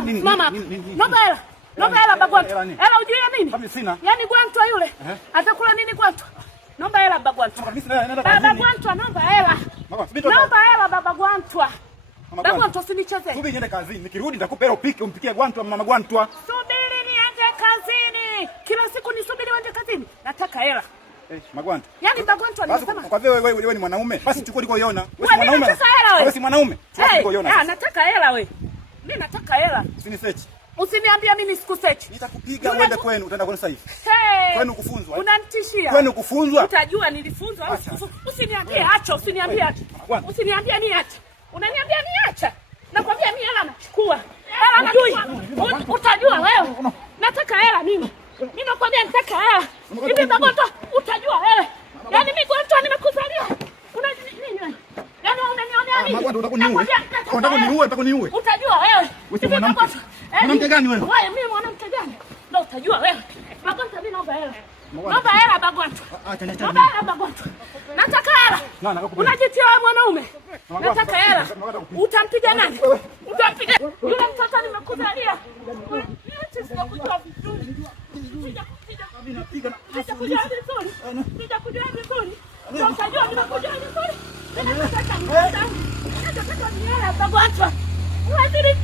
Mama. Naomba hela. Naomba hela Bagwantu. Hela ujue nini? Mimi sina. Yaani Gwantu yule. Atakula nini Gwantu? Naomba hela Bagwantu. Baba Gwantu naomba hela. Naomba hela Baba Gwantu. Baba Gwantu usinichezee. Subiri niende kazini. Nikirudi nitakupa hela upike umpikie Gwantu mama Gwantu. Subiri niende kazini. Kila siku nisubiri uende kazini. Nataka hela. Magwantu. Yaani Bagwantu anasema. Kwa vile wewe ni mwanaume, basi chukua liko iona. Wewe si mwanaume. Wewe si mwanaume. Chukua liko iona. Nataka hela wewe. Mimi nataka hela. Usinisearch. Usiniambie mimi sikusearch. Nitakupiga uende kwenu, utaenda kwenu sasa hivi. Kwenu kufunzwa. Unanitishia. Kwenu kufunzwa. Utajua nilifunzwa au sikufunzwa. Usiniambie acha, usiniambie acha. Usiniambie ni acha. Unaniambia ni acha. Nakwambia mimi hela nachukua. Hela najui. Utajua wewe. Nataka hela mimi. Mimi nakwambia nataka hela. Hivi Bagwantu utajua wewe. Yaani mimi Gwantu nimekuzalia. Una nini wewe? Yaani unanionea nini? Magwantu utakuniue. Utakuniue. Utajua wewe. Wewe mwanamke. Mwanamke gani wewe? Wewe mimi mwanamke gani? Ndio utajua wewe. Bagwantu mimi naomba hela. Naomba hela Bagwantu. Naomba hela Bagwantu. Nataka hela. Unajitia wewe mwanaume. Nataka hela. Utampiga nani? Utampiga yule mtoto nimekuzalia. Niache sikujua vizuri. Sijakujua vizuri. Ndio utajua nimekujua vizuri. Nataka hela Bagwantu. Unazidi